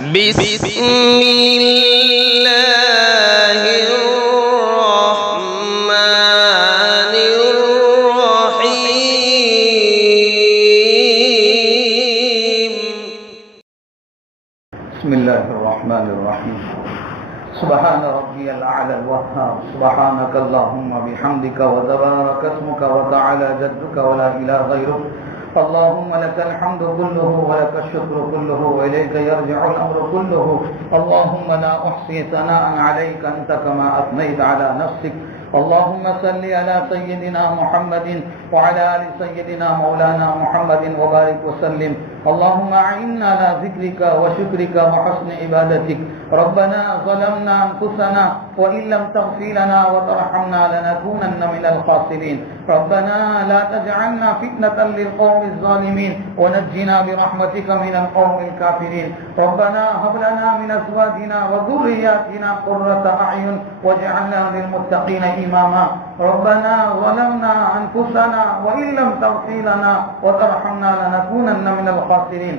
بسم الله الرحمن الرحيم. بسم الله الرحمن الرحيم. سبحان ربي الأعلى الوهاب. سبحانك اللهم بحمدك وتبارك اسمك وتعالى جدك ولا إله غيرك. اللهم لك الحمد كله ولك الشكر كله وإليك يرجع الأمر كله. اللهم لا أحصي ثناء عليك أنت كما أثنيت على نفسك. اللهم صل على سيدنا محمد وعلى آل سيدنا مولانا محمد وبارك وسلم. اللهم أعنا على ذكرك وشكرك وحسن عبادتك. ربنا ظلمنا أنفسنا وإن لم تغفر لنا وترحمنا لنكونن من الخاسرين. ربنا لا تجعلنا فتنة للقوم الظالمين ونجنا برحمتك من القوم الكافرين. ربنا هب لنا من أزواجنا وذرياتنا قرة أعين واجعلنا للمتقين إماما. ربنا ظلمنا أنفسنا وإن لم تغفر لنا وترحمنا لنكونن من الخاسرين.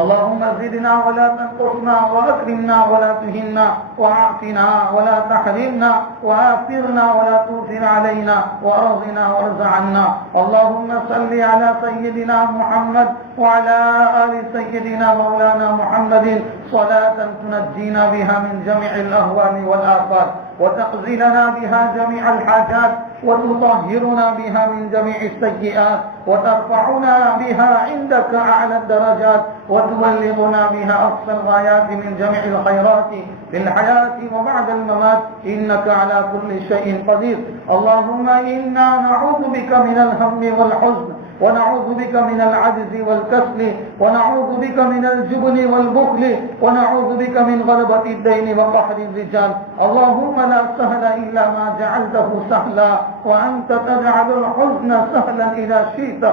اللهم زدنا ولا تنقصنا وأكرمنا ولا تهنا وعافنا ولا تحرمنا وآثرنا ولا تؤثر علينا وأرضنا وارض عنا. اللهم صل على سيدنا محمد وعلى آل سيدنا مولانا محمد صلاة تنجينا بها من جميع الأهوال والآفات وتقضي لنا بها جميع الحاجات وتطهرنا بها من جميع السيئات وترفعنا بها عندك أعلى الدرجات وتبلغنا بها أقصى الغايات من جميع الخيرات في الحياة وبعد الممات إنك على كل شيء قدير. اللهم إنا نعوذ بك من الهم والحزن ونعوذ بك من العجز والكسل ونعوذ بك من الجبن والبخل ونعوذ بك من غلبة الدين وقهر الرجال. اللهم لا سهل إلا ما جعلته سهلا وأنت تجعل الحزن سهلا إذا شئت.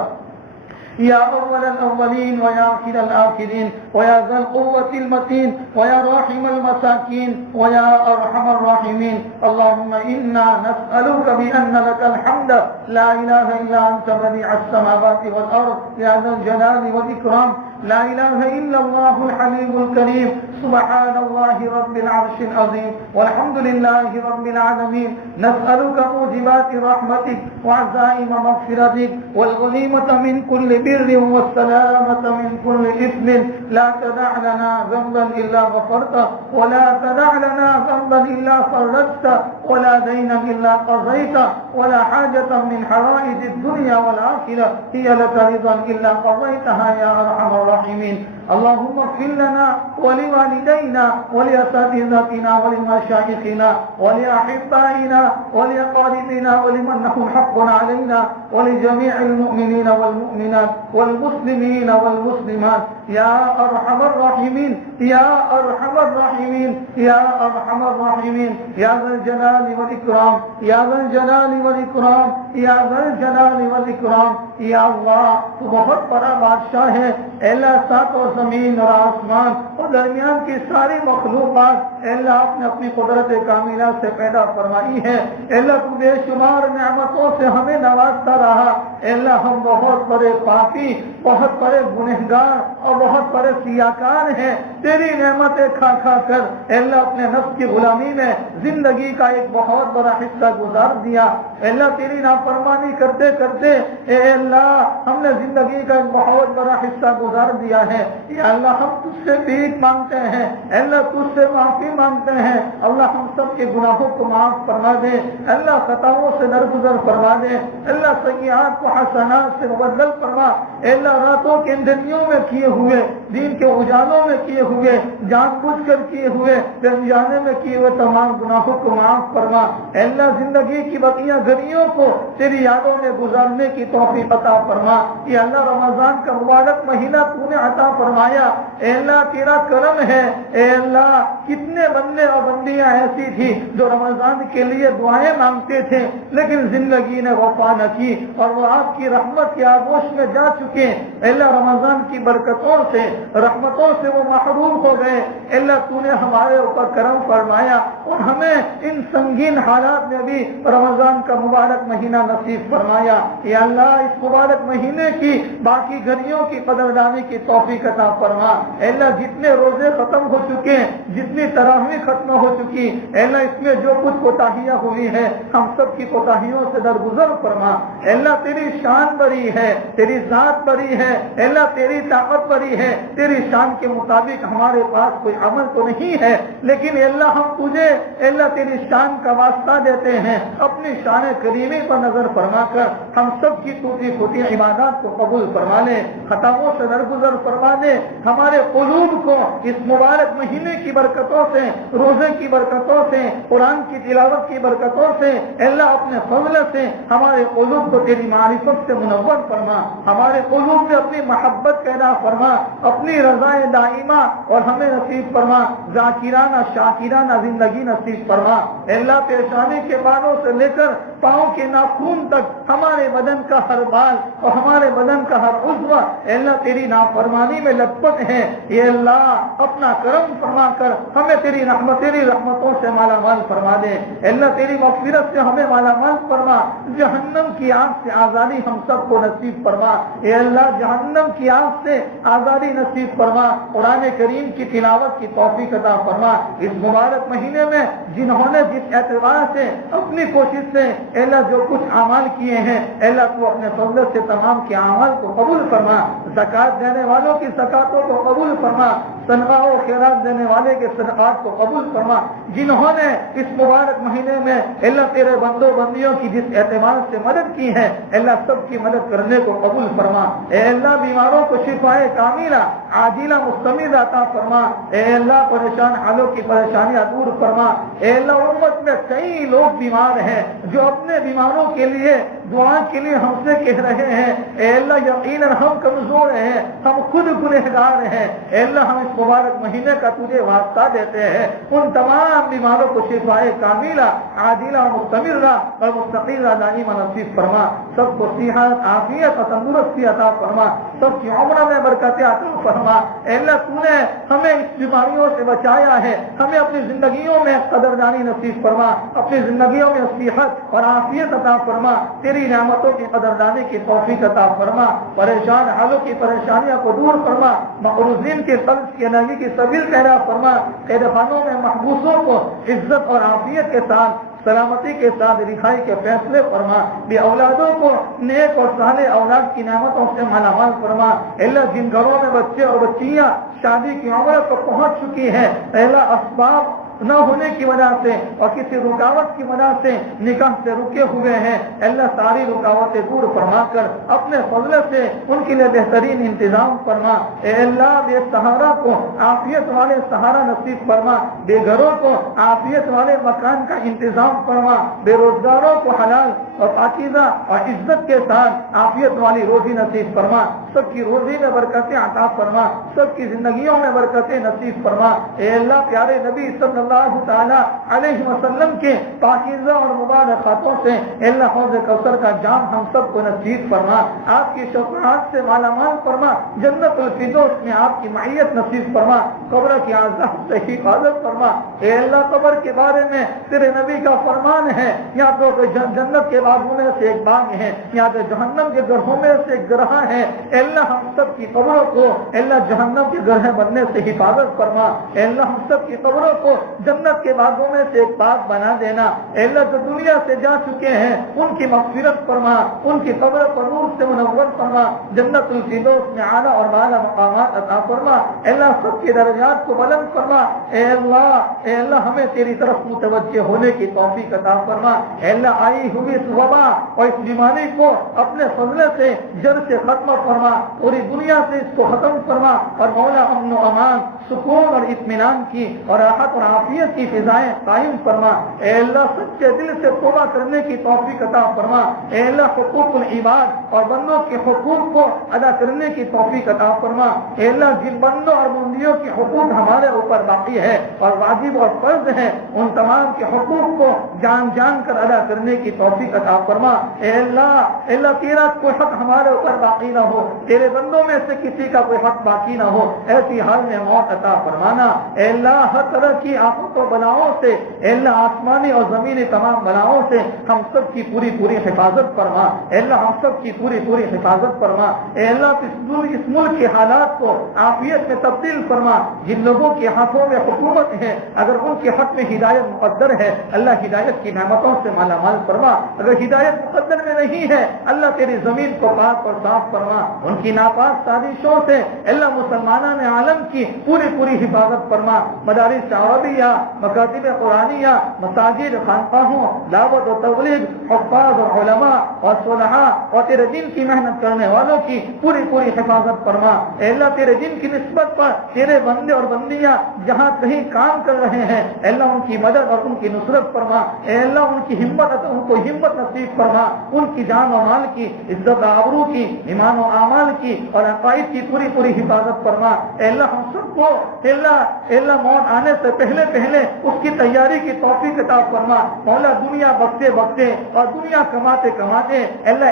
يا أول الأولين ويا آخر الآخرين ويا ذا القوة المتين ويا راحم المساكين ويا أرحم الراحمين. اللهم إنا نسألك بأن لك الحمد لا إله إلا أنت بديع السماوات والأرض يا ذا الجلال والإكرام. لا إله إلا الله الحليم الكريم. سبحان الله رب العرش العظيم والحمد لله رب العالمين. نسألك موجبات رحمتك وعزائم مغفرتك والغنيمة من كل بر والسلامة من كل إثم. لا تدع لنا ذنبا إلا غفرته ولا تدع لنا ذنبا إلا فرجته ولا دينا إلا قضيته ولا حاجة من حوائج الدنيا والآخرة هي لك رضا إلا قضيتها يا أرحم الراحمين. اللهم اغفر لنا ولوالدينا ولأساتذتنا ولمشايخنا ولأحبائنا ولأقاربنا ولمن لهم حق علينا ولجميع المؤمنين والمؤمنات والمسلمين والمسلمات يا أرحم الراحمين يا أرحم الراحمين يا أرحم الراحمين يا ذا الجلال والإكرام يا ذا الجلال والإكرام یا ذا الجلال والاکرام. یا اللہ تو بہت بڑا بادشاہ ہے. اے اللہ سات و زمین اور آسمان اور درمیان کی ساری مخلوقات اے اللہ آپ نے اپنی قدرت کاملہ سے پیدا فرمائی ہے. اے اللہ تو بے شمار نعمتوں سے ہمیں نوازتا رہا. اے اللہ ہم بہت بڑے پاپی بہت بڑے گنہگار اور بہت بڑے سیاکار ہیں. تیری نعمتیں کھا کھا کر اے اللہ اپنے نفس کی غلامی میں زندگی کا ایک بہت بڑا حصہ گزار دیا. اے اللہ تیری نافرمانی کرتے کرتے اے اللہ ہم نے زندگی کا ایک بہت بڑا حصہ گزار دیا ہے. یا اللہ ہم تجھ سے بھیک مانگتے ہیں. اے اللہ تجھ سے معافی مانگتے ہیں. اللہ ہم سب کے گناہوں کو معاف فرما دے. اللہ خطاؤں سے درگزر فرما دے. اللہ سیئات کو حسنات سے مبدل فرما. اے اللہ راتوں کے اندھیریوں میں کیے ہوئے دین کے اجالوں میں کیے ہوئے جان بوجھ کر کیے ہوئے جانے میں کیے ہوئے تمام گناہوں کو معاف فرما. اے اللہ زندگی کی بقیہ گھڑیوں کو تیری یادوں میں گزارنے کی توفیق عطا فرما. یہ اللہ رمضان کا مبارک مہینہ تو نے عطا فرمایا. اے اللہ تیرا کرم ہے. اے اللہ کتنے بندے اور بندیاں ایسی تھی جو رمضان کے لیے دعائیں مانگتے تھے لیکن زندگی نے وفا نہ کی اور وہ آپ کی رحمت کی آغوش میں جا چکے. اے اللہ رمضان کی برکتوں سے رحمتوں سے وہ محروم ہو گئے. اے اللہ تو نے ہمارے اوپر کرم فرمایا اور ہمیں ان سنگین حالات میں بھی رمضان کا مبارک مہینہ نصیب فرمایا. یا اللہ اس مبارک مہینے کی باقی گھڑیوں کی قدردانی کی کی توفیق عطا فرما۔ اے اللہ جتنے روزے ختم ہو چکے ہیں، جتنی تراویح ختم ہو چکی، اے اللہ اس میں جو کچھ کوتاہیاں ہوئی ہیں ہم سب کی کوتاہیوں سے درگزر فرما۔ اے اللہ تیری شان بڑی ہے، تیری ذات بڑی ہے، اے اللہ تیری طاقت بڑی ہے، تیری شان کے مطابق ہمارے پاس کوئی عمل تو نہیں ہے، لیکن اے اللہ ہم تجھے اے اللہ تیری شان کا واسطہ دیتے ہیں، اپنی شان کریمی پر نظر فرما کر ہم سب کی ٹوٹی پھوٹی عبادات کو قبول فرما لے، خطاؤں سے درگزر فرما دے، ہمارے قلوب کو اس مبارک مہینے کی برکتوں سے، روزے کی برکتوں سے، قرآن کی تلاوت کی برکتوں سے اے اللہ اپنے فضل سے ہمارے قلوب کو تیری معرفت سے منور فرما، ہمارے قلوب میں اپنی محبت پیدا فرما، اپنی رضا دائمہ اور ہمیں نصیب فرما، ذاکرانہ شاکرانہ زندگی نصیب فرما۔ اے اللہ پیشانی کے بالوں سے لے کر پاؤں کے ناخون تک ہمارے بدن کا ہر بال اور ہمارے بدن کا ہر عضو اے اللہ تیری نافرمانی میں لطپت ہے، اے اللہ اپنا کرم فرما کر ہمیں تیری رحمتوں سے مالا مال فرما دے، اے اللہ تیری مغفرت سے ہمیں مالا مال فرما، جہنم کی آگ سے آزادی ہم سب کو نصیب فرما، اے اللہ جہنم کی آگ سے آزادی نصیب فرما، قرآن کریم کی تلاوت کی توفیق عطا فرما۔ اس مبارک مہینے میں جنہوں نے جس اعتبار سے اپنی کوشش سے اے اللہ جو کچھ اعمال کیے ہیں اے اللہ تو اپنے فضل سے تمام کے اعمال کو قبول فرما، زکات دینے والوں کی زکاتوں کو قبول فرما، صدقہ و خیرات دینے والے کے صدقات کو قبول فرما، جنہوں نے اس مبارک مہینے میں اے اللہ تیرے بندوں بندیوں کی جس اعتبار سے مدد کی ہے اے اللہ سب کی مدد کرنے کو قبول فرما، اے اللہ بیماروں کو شفائے کاملہ عاجلہ مستمر عطا فرما، اے اللہ پریشان حالوں کی پریشانیاں دور فرما، اے اللہ امت میں کئی لوگ بیمار ہیں جو اپنے بیماروں کے لیے دعا کے لیے ہم سے کہہ رہے ہیں، اے اللہ یقیناً ہم کمزور ہیں، ہم خود گنہگار ہیں، اے اللہ ہم اس مبارک مہینے کا تجھے واسطہ دیتے ہیں، ان تمام بیماروں کو شفائے کاملہ عاجلہ مستمرہ اور مستقیرہ دائمہ نصیب فرما، سب کو صحت عافیت اور تندرستی عطا فرما، سب کی عمر میں برکت عطا فرما، اے اللہ تو نے ہمیں اس بیماریوں سے بچایا ہے، ہمیں اپنی زندگیوں میں قدردانی نصیب فرما، اپنی زندگیوں میں صحت اور عافیت عطا فرما، تیری نعمتوں کی قدردانی کی توفیق عطا فرما، پریشان حالوں کی پریشانیوں کو دور فرما، مقروضین کے قرض کی ادائیگی کی سبیل پیدا فرما، قید خانوں میں محبوسوں کو عزت اور عافیت کے ساتھ سلامتی کے ساتھ رہائی کے فیصلے فرما، بھی اولادوں کو نیک اور صالح اولاد کی نعمتوں سے مالا مال فرما، اللہ جن گھروں میں بچے اور بچیاں شادی کی عمر پر پہنچ چکی ہے اللہ اسباب نہ ہونے کی وجہ سے اور کسی رکاوٹ کی وجہ سے نکاح سے رکے ہوئے ہیں اللہ ساری رکاوٹیں دور فرما کر اپنے فضل سے ان کے لیے بہترین انتظام فرما، اے اللہ بے سہارا کو عافیت والے سہارا نصیب فرما، بے گھروں کو عافیت والے مکان کا انتظام فرما، بے روزگاروں کو حلال اور پاکیزہ اور عزت کے ساتھ عافیت والی روزی نصیب فرما، سب کی روزی میں برکتیں عطا فرما، سب کی زندگیوں میں برکتیں نصیب فرما، اے اللہ پیارے نبی صلی اللہ تعالی علیہ وسلم کے پاکیزہ اور مبارک ہاتھوں سے اے اللہ حوض کوثر کا جام ہم سب کو نصیب فرما، آپ کی شفاعت سے مالا مال فرما، جنت الفردوس میں آپ کی معیت نصیب فرما، قبر کی عذاب سے حفاظت فرما، اے اللہ قبر کے بارے میں تیرے نبی کا فرمان ہے یا تو جنت کے باغوں میں سے ایک باغ ہے یا تو جہنم کے گڑھوں میں سے ایک گڑھا ہے، اے اللہ ہم سب کی قبروں کو اے اللہ جہنم کے گڑھے بننے سے حفاظت فرما، اے اللہ ہم سب کی قبروں کو جنت کے باغوں میں سے ایک باغ بنا دینا، اے اللہ جو دنیا سے جا چکے ہیں ان کی مغفرت فرما، ان کی قبر پر نور سے منور فرما، جنت الفردوس میں اعلیٰ اور بالا مقامات عطا فرما، اے اللہ سب کے درجات کو بلند فرما، اے اللہ ہمیں تیری طرف متوجہ ہونے کی توفیق عطا فرما، اے اللہ آئی ہوئی اس وبا اور اس بیماری کو اپنے فضل سے جڑ سے ختم فرما، پوری دنیا سے اس کو ختم فرما، اور مولا امن و امان سکون اور اطمینان کی اور راحت اور عافیت کی فضائیں قائم فرما، اے اللہ سچے دل سے توبہ کرنے کی توفیق عطا فرما، اے اللہ حقوق العباد اور بندوں کے حقوق کو ادا کرنے کی توفیق عطا فرما، اے اللہ جن بندوں اور بندیوں کے حقوق ہمارے اوپر باقی ہے اور واجب اور فرض ہے ان تمام کے حقوق کو جان جان کر ادا کرنے کی توفیق عطا فرما، اے اللہ تیرا کوئی حق ہمارے اوپر باقی نہ ہو تیرے بندوں میں سے کسی کا کوئی حق باقی نہ ہو، ایسی حال میں موت عطا فرمانا۔ اے اللہ ہر طرح کی آفت و بلاؤں سے، اے اللہ آسمانی اور زمینی تمام بلاؤں سے ہم سب کی پوری پوری حفاظت فرما۔ اے اللہ ہم سب کی پوری پوری حفاظت فرما۔ اے اللہ اس ملک کے حالات کو عافیت میں تبدیل فرما۔ جن لوگوں کے ہاتھوں میں حکومت ہے، اگر ان کے حق میں ہدایت مقدر ہے، اللہ ہدایت کی نعمتوں سے مالا مال فرما۔ اگر ہدایت مقدر میں نہیں ہے، اللہ تیری زمین کو پاک اور صاف فرما۔ ان کی ناپاک سازشوں سے اللہ مسلمانان عالم کی پوری پوری حفاظت فرما۔ مدارس عربیہ، مکاتب قرآنیہ، مساجد، خانقاہوں، دعوت و تبلیغ، حفاظ اور علماء اور صلحاء اور تیرے دین کی محنت کرنے والوں کی پوری پوری حفاظت فرما۔ اے اللہ تیرے دین کی نسبت پر تیرے بندے اور بندیاں جہاں کہیں کام کر رہے ہیں، اے اللہ ان کی مدد اور ان کی نصرت فرما۔ اے اللہ ان کی ان کو ہمت نصیب فرما، ان کی جان و مال کی، عزت و آبرو کی، ایمان و اعمال کی اور عقائد کی پوری پوری حفاظت فرما۔ اے اللہ ہم سب کو اے اللہ موت آنے سے پہلے پہلے اس کی تیاری کی توفیق عطا فرما۔ مولا دنیا بختے بختے اور دنیا کماتے کماتے اے اللہ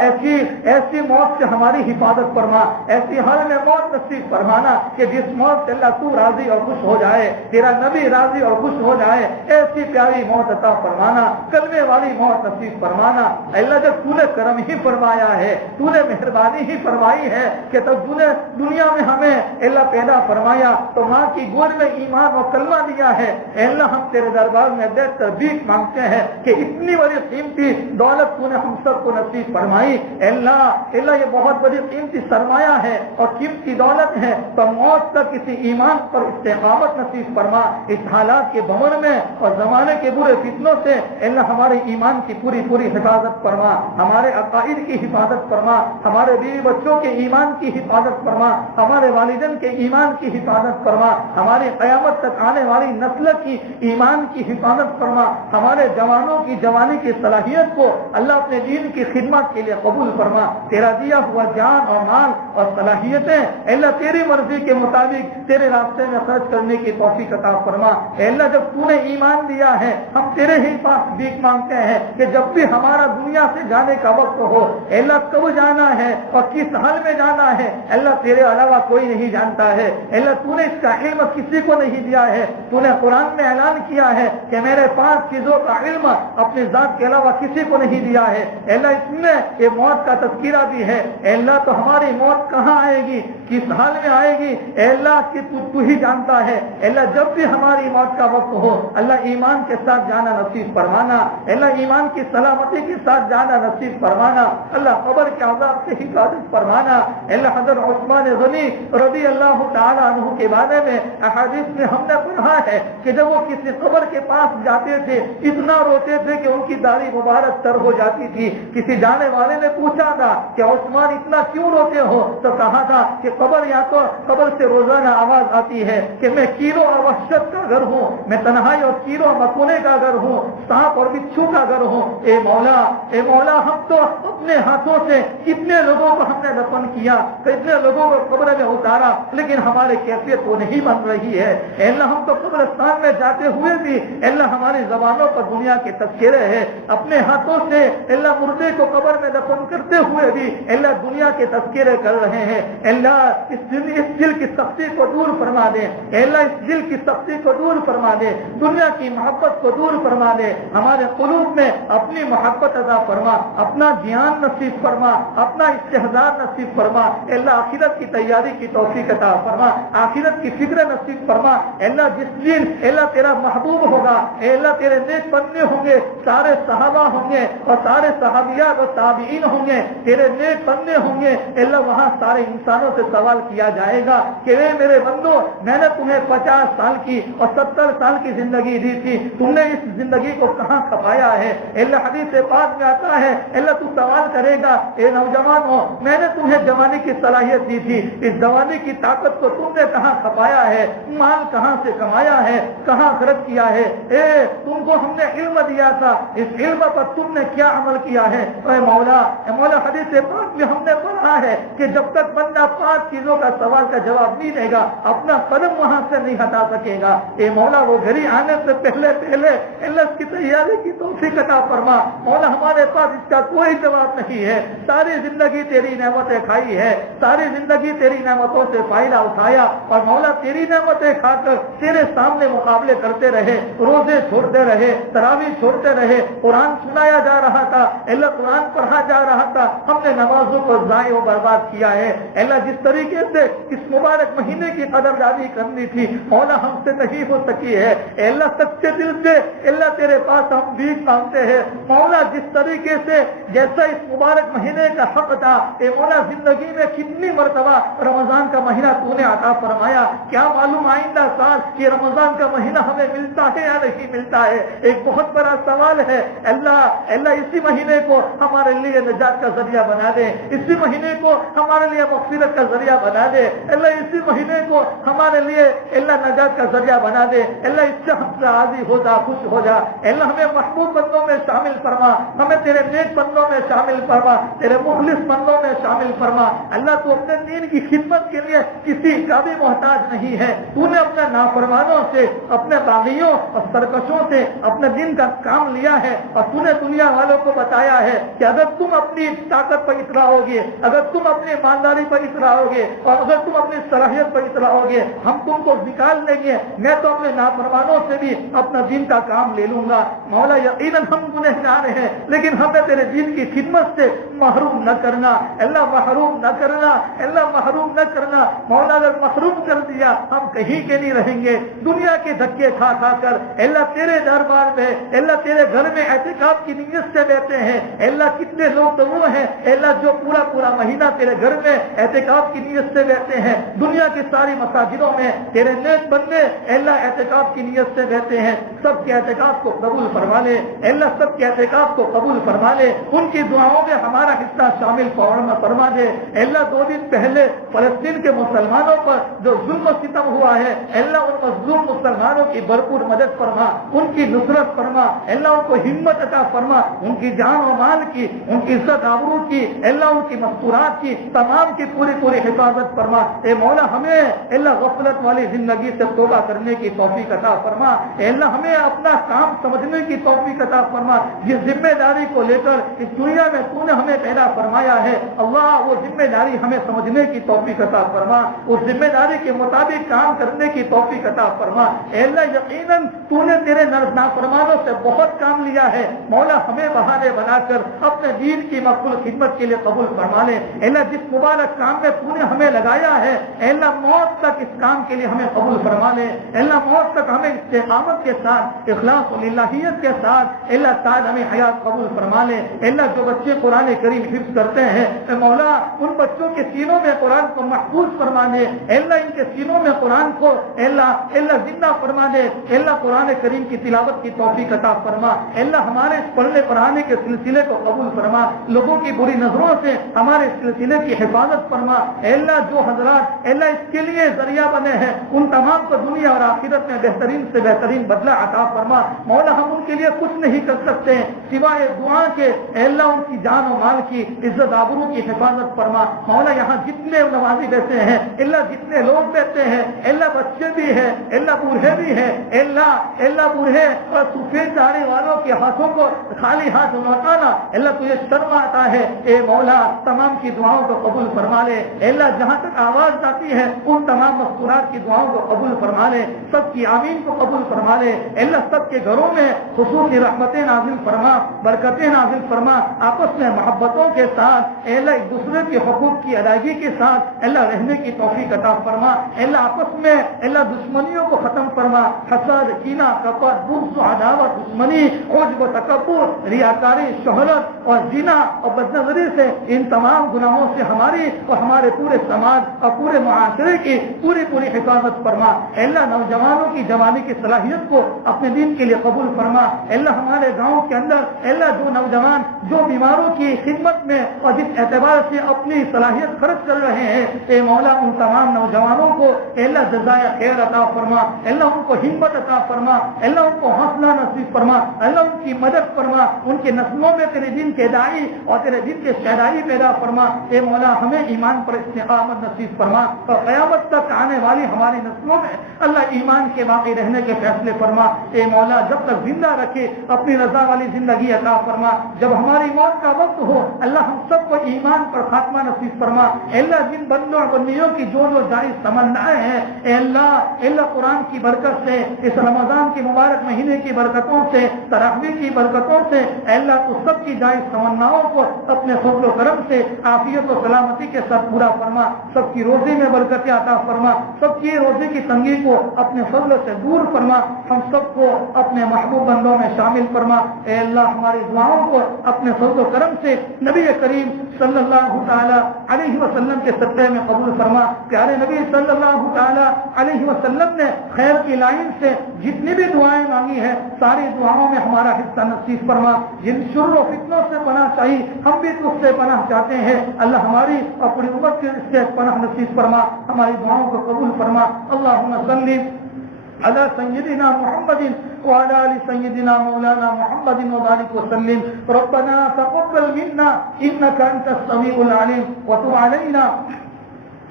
ایسی موت سے ہماری حفاظت فرما۔ ایسی حال میں موت نصیب فرمانا کہ جس موت سے اللہ تو راضی اور خوش ہو جائے، تیرا نبی راضی اور خوش ہو جائے، ایسی پیاری موت عطا فرمانا، کلمے والی موت نصیب فرمانا۔ اللہ جب تو نے کرم ہی فرمایا ہے، تو نے مہربانی ہی فرمائی ہے کہ تب تو نے دنیا میں ہمیں اللہ پیدا فرمایا تو ماں کی گود میں ایمان اور کلمہ دیا ہے۔ اے اللہ ہم تیرے دربار میں بیٹھ کر بھیک مانگتے ہیں کہ اتنی بڑی قیمتی دولت تو نے ہم سب کو نصیب فرمائی۔ اے اللہ یہ بہت بڑی قیمتی سرمایہ ہے اور قیمتی دولت ہے، تو موت تک کسی ایمان پر استقامت نصیب فرما۔ اس حالات کے بمر میں اور زمانے کے برے فتنوں سے اے اللہ ہمارے ایمان کی پوری پوری حفاظت فرما، ہمارے عقائد کی حفاظت فرما، ہمارے بیوی بچوں کے ایمان کی حفاظت فرما، ہمارے والدین کے ایمان کی حفاظت فرما، ہماری قیامت تک آنے والی نسل کی ایمان کی حفاظت فرما، ہمارے جوانوں کی جوانی کی صلاحیت کو اللہ اپنے دین کی خدمت کے لیے قبول فرما۔ تیرا دیا ہوا جان اور مال اور صلاحیتیں اے اللہ تیری مرضی کے مطابق تیرے راستے میں خرچ کرنے کی توفیق عطا فرما۔ اے اللہ جب تو نے ایمان دیا ہے، ہم تیرے ہی پاس بھیک مانگتے ہیں کہ جب بھی ہمارا دنیا سے جانے کا وقت ہو، اے اللہ کب جانا ہے اور کس حال میں جانا ہے، اے اللہ تیرے علاوہ کوئی نہیں جانتا ہے۔ اے اللہ تو نے اس کا علم کسی کو نہیں دیا ہے، تو نے قرآن میں اعلان کیا ہے کہ میرے 5 چیزوں کا علم اپنی ذات کے علاوہ کسی کو نہیں دیا ہے۔ اے اللہ اس میں یہ موت کا تذکرہ بھی ہے۔ اے اللہ تو ہماری موت کہاں آئے گی، کس حال میں آئے گی، اے اللہ کی تو ہی جانتا ہے۔ اے اللہ جب بھی ہماری موت کا وقت ہو، اللہ ایمان کے ساتھ جانا نصیب فرمانا، اے اللہ ایمان کی سلامتی کے ساتھ جانا نصیب فرمانا، اللہ قبر کے عذاب سے حفاظت فرمانا۔ اے اللہ حضرت عثمان غنی رضی اللہ تعالیٰ عنہ کے بارے میں احادیث میں ہم نے پڑھا ہے کہ جب وہ کسی قبر کے پاس جاتے تھے اتنا روتے تھے کہ ان کی داڑھی مبارک تر ہو جاتی تھی۔ کسی جانے والے نے پوچھا تھا کہ عثمان اتنا کیوں روتے ہو، تو کہا تھا کہ قبر یا تو قبر سے روزانہ آواز آتی ہے کہ میں کیڑوں اور وحشت کا گھر ہوں، میں تنہائی اور کیڑوں اور مکونے کا گھر ہوں، سانپ اور بچھو کا گھر ہوں۔ اے مولا ہم تو اپنے ہاتھوں سے کتنے لوگوں کو ہم نے دفن کیا، کتنے لوگوں کو قبر میں اتارا، لیکن ہماری کیفیت وہ نہیں بن رہی ہے۔ اے اللہ ہم تو قبرستان میں جاتے ہوئے بھی اے اللہ ہماری زبانوں پر دنیا کے تذکرے ہیں، اپنے ہاتھوں سے اے اللہ مردے کو قبر میں دفن کرتے ہوئے بھی اے اللہ دنیا کے تذکرے کر رہے ہیں۔ اے اللہ اس دل کی سختی کو دور فرما دے، اے اللہ اس دل کی سختی کو دور فرما دے، دنیا کی محبت کو دور فرما دے، ہمارے قلوب میں اپنی محبت عطا فرما، اپنا دھیان نصیب فرما، اپنا استحضار نصیب فرما۔ اے اللہ آخرت کی تیاری کی توفیق عطا فرما، آخرت کی فکر نصیب فرما۔ اے اللہ جس دن اے اللہ تیرا محبوب ہوگا، اے اللہ تیرے نیک بندے ہوں گے، سارے صحابہ ہوں گے اور سارے صحابیات اور تابعین ہوں گے، تیرے نیک بندے ہوں گے، اے اللہ وہاں سارے انسانوں سے سوال کیا جائے گا کہ اے میرے بندو، میں نے تمہیں 50 سال کی اور 70 سال کی زندگی دی تھی، تم نے اس زندگی کو کہاں کھپایا ہے؟ اے اللہ حدیث پاک میں آتا ہے اے اللہ تو سوال کرے گا اے نوجوان ہو، میں نے تمہیں جوانی کی صلاحیت دی تھی، اس جوانی کی طاقت کو تم نے کہاں کھپایا ہے؟ مال کہاں سے کمایا ہے، کہاں خرچ کیا ہے؟ اے تم کو ہم نے علم دیا تھا، اس علم پر تم نے کیا عمل کیا ہے؟ اے مولا حدیث پاک میں ہم نے پڑھا ہے کہ جب تک بندہ 5 چیزوں کا سوال کا جواب نہیں دے گا اپنا قدم وہاں سے نہیں ہٹا سکے گا. اے مولا وہ گھڑی آنے سے پہلے اللہ اس کی تیاری کی توفیق عطا فرما. مولا ہمارے پاس اس کا کوئی جواب نہیں ہے. ساری زندگی تیری نعمتیں کھائی ہے, ساری زندگی تیری نعمتوں سے فائدہ اٹھایا, اور مولا تیری نعمتیں کھا کر تیرے سامنے مقابلے کرتے رہے, روزے چھوڑتے رہے, تراویح چھوڑتے رہے, قرآن سنایا جا رہا تھا, اللہ قرآن پڑھا جا رہا تھا, ہم نے نمازوں کو ضائع و برباد کیا ہے. اللہ جس طریقے سے اس مبارک مہینے کی قدردانی کرنی تھی مولا ہم سے نہیں ہو سکی ہے. اللہ سچے دل سے اللہ تیرے پاس ہم بھیک مانگتے ہیں. مولا جس طریقے سے جیسا اس مبارک مہینے کا حق تھا, اے مولا زندگی میں کتنی مرتبہ رمضان کا مہینہ تو نے عطا فرمایا, کیا معلوم آئندہ سال یہ رمضان کا مہینہ ہمیں ملتا ہے یا نہیں ملتا ہے. ایک بہت بڑا سوال ہے. اللہ اسی مہینے کو ہمارے لیے نجات کا ذریعہ بنا دے, اسی مہینے کو ہمارے لیے مغفرت کا ذریعہ بنا دے. اللہ اسی مہینے کو ہمارے لیے اللہ نجات کا ذریعہ بنا دے. اللہ اس سے ہم سے راضی ہو جا, خوش ہو جا. اللہ ہمیں محبوب بندوں میں شامل فرما, ہمیں تیرے نیک بندوں میں شامل فرما, تیرے مخلص بندوں میں شامل فرما. اللہ تو اپنے دین کی خدمت کے لیے کسی کا بھی محتاج نہیں ہے. تو نے اپنے نافرمانوں سے, اپنے باغیوں اور سرکشوں سے اپنے دین کا کام لیا ہے, اور تو نے دنیا والوں کو بتایا ہے کہ اگر تم اپنی طاقت پر اتراؤ گے, اگر تم اپنی ایمانداری پر اتراؤ گے, اور اگر تم اپنی صلاحیت پر اتراؤ گے, ہم تم کو نکال لیں گے. میں تو اپنے نافرمانوں سے بھی اپنا دین کا کام لے لوں گا. مولا یقیناً ہم گنہگار ہیں, لیکن ہمیں تیرے دین کی خدمت سے محروم نہ کرنا. اللہ محروم نہ کرنا, اللہ محروم نہ کرنا. مولا اگر محروم کر دیا ہم کہیں کے نہیں رہیں گے. دنیا کے دھکے کھا کھا کر اللہ تیرے دربار میں, اللہ تیرے گھر میں اعتکاف کی نیت سے بیٹھے ہیں. اللہ کتنے لوگ تو وہ ہیں اللہ جو پورا مہینہ تیرے گھر میں اعتکاف کی نیت سے بیٹھے ہیں. دنیا کی ساری مساجدوں میں تیرے نیک بندے اللہ اعتکاف کی نیت سے بیٹھے ہیں. سب کے اعتکاف کو قبول فرما لے اللہ, سب کے اعتکاف کو قبول فرما لے. ان کی دعاؤں میں ہمارا حصہ شامل فرما دے. اللہ 2 دن پہلے فلسطین کے مسلمانوں پر جو ظلم و ستم ہوا ہے, اللہ ان مظلوم مسلمانوں کی بھرپور مدد فرما, ان کی نصرت فرما. اللہ ان کو ہمت عطا فرما, ان کی جان و مال کی, ان کی عزت آبرو کی, اللہ ان کی مستورات کی تمام کی پوری حفاظت فرما. اے مولا ہمیں اللہ غفلت والی زندگی سے توبہ کرنے کی توفیق عطا فرما. اے اللہ ہمیں اپنا کام سمجھنے کی توفیق عطا فرما. جس ذمہ داری کو لے کر اس دنیا میں تو نے ہمیں پیدا فرمایا ہے اللہ, وہ ذمہ داری ہمیں سمجھنے کی توفیق عطا فرما, اس ذمہ داری کے مطابق کام کرنے کی توفیق عطا فرما. اے اللہ یقیناً تو نے تیرے نافرمانوں سے بہت کام لیا ہے. مولا ہمیں بہانے بنا کر اپنے دین کی مقبول خدمت کے لیے قبول فرما لے. اے اللہ جس مبارک کام میں تو نے ہمیں لگایا ہے, اے اللہ موت تک اس کام کے لیے ہمیں قبول فرما لے. اے اللہ موت تک ہمیں استقامت کے ساتھ, اخلاص و للہیت کے ساتھ اے اللہ تعالی ہمیں حیات قبول فرما لے. اے اللہ جو بچے قرآن کریم حفظ کرتے ہیں, اے مولا ان بچوں کے سینوں میں قرآن کو محفوظ فرما دے. اے اللہ ان کے سینوں میں قرآن کو اے اللہ زندہ فرما دے. اے اللہ قرآن کریم کی تلاوت کی توفیق عطا فرما. اے اللہ ہمارے اس پڑھنے پڑھانے کے سلسلے کو قبول فرما. لوگوں کی بری نظروں سے ہمارے سلسلے کی حفاظت فرما. اے اللہ جو حضرات اے اللہ اس کے لیے ذریعہ بنے ہیں ان تمام کو دنیا اور آخرت میں بہترین سے بہترین بدلہ عطا فرما. مولا ہم ان کے لیے کچھ نہیں کر سکتے سوائے دعا کے. اے اللہ ان کی جان و مال کی, عزت آبرو کی حفاظت فرما. مولا یہاں جتنے نمازی بیٹھے ہیں, اللہ جتنے لوگ بیٹھے ہیں, اللہ بچے بھی ہیں, اللہ بوڑھے بھی ہیں, اللہ بوڑھے اور سفید داڑھی والوں کے ہاتھوں کو خالی ہاتھ لوٹانا اللہ تجھے شرم آتا ہے. اے مولا تمام کی دعاؤں کو قبول فرما لے. اے اللہ جہاں تک آواز جاتی ہے ان تمام مذکورات کی دعاؤں کو قبول فرما لے. سب کی آمین کو قبول فرما لے. اے اللہ سب کے گھروں میں خصوصی رحمتیں نازل فرما, برکتیں نازل فرما. آپس میں محبتوں کے ساتھ اے اللہ ایک دوسرے کے حقوق کی ادائیگی کے ساتھ اللہ رہنے کی توفیق عطا فرما. اے اللہ آپس میں اللہ دشمنیوں کو ختم فرما. حسد, کینہ, کپٹ, بغض, عداوت, دشمنی, عجب و تکبر, ریاکاری, شہرت اور زنا اور بدنظری سے ان تمام گناہوں سے ہماری اور ہمارے پورے سماج اور پورے معاشرے کی پوری حفاظت فرما. اے اللہ نوجوانوں کی جوانی کی صلاحیت کو اپنے دین کے لیے قبول فرما. اے اللہ ہمارے گاؤں کے اندر اے اللہ جو نوجوان جو بیماروں کی خدمت میں اور جس اعتبار سے اپنی صلاحیت خرچ کر رہے ہیں, اے مولا ان تمام نوجوانوں کو کو اے اللہ جزائے خیر عطا فرما، اے اللہ ان کو ہمت عطا فرما، اے اللہ ان کو حوصلہ نصیب فرما، اے اللہ ان کی مدد فرما، ان کے نسلوں میں تیرے دین کے داعی اور تیرے دین کے شہدائی پیدا فرما۔ اے مولا ہمیں ایمان پر استقامت نصیب فرما اور قیامت تک آنے والی ہماری نسلوں میں اللہ ایمان کے باقی رہنے کے فیصلے فرما۔ اے مولا جب تک زندہ رکھے اپنی رضا والی زندگی عطا فرما، جب ہماری موت کا وقت ہو اللہ ہم سب کو ایمان پر خاتمہ نصیب فرما۔ اے اللہ جن بندوں اور بندیوں کی جو جائز تمنائیں ہیں اے اللہ قرآن کی برکت سے، اس رمضان کے مبارک مہینے کی برکتوں سے، تراویح کی برکتوں سے اے اللہ تو سب کی جائز تمناؤں کو اپنے فضل و کرم سے عافیت و سلامتی کے ساتھ پورا فرما، سب کی روزی میں برکت عطا فرما، سب کی روزی کی تنگی کو اپنے فضل سے دور فرما، ہم سب کو اپنے محبوب بندوں میں شامل فرما۔ اے اللہ ہماری دعاؤں کو اپنے فضل و کرم سے نبی کریم صلی اللہ تعالی علیہ وسلم کے صدقے میں قبول فرما۔ پیارے نبی صلی اللہ تعالی علیہ وسلم نے خیر کی لائن سے جتنی بھی دعائیں مانگی ہیں ساری دعاؤں میں ہمارا حصہ نصیب فرما۔ جن شر و فتنوں سے پناہ چاہیے ہم بھی تجھ سے پناہ چاہتے ہیں، اللہ ہماری اور پوری امت کے سے پناہ نصیب فرما، ہماری دعاؤں کو قبول فرما۔ اللہم صلی علی سیدنا محمد وعلى آل سيدنا مولانا محمد وبارك وسلم۔ ربنا تقبل منا إنك أنت السميع العليم وتب علينا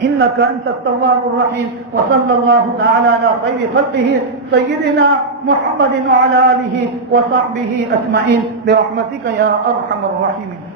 إنك أنت التواب الرحيم، وصلى الله تعالى على خير خلقه سيدنا محمد وعلى آله وصحبه أجمعين برحمتك يا أرحم الراحمين۔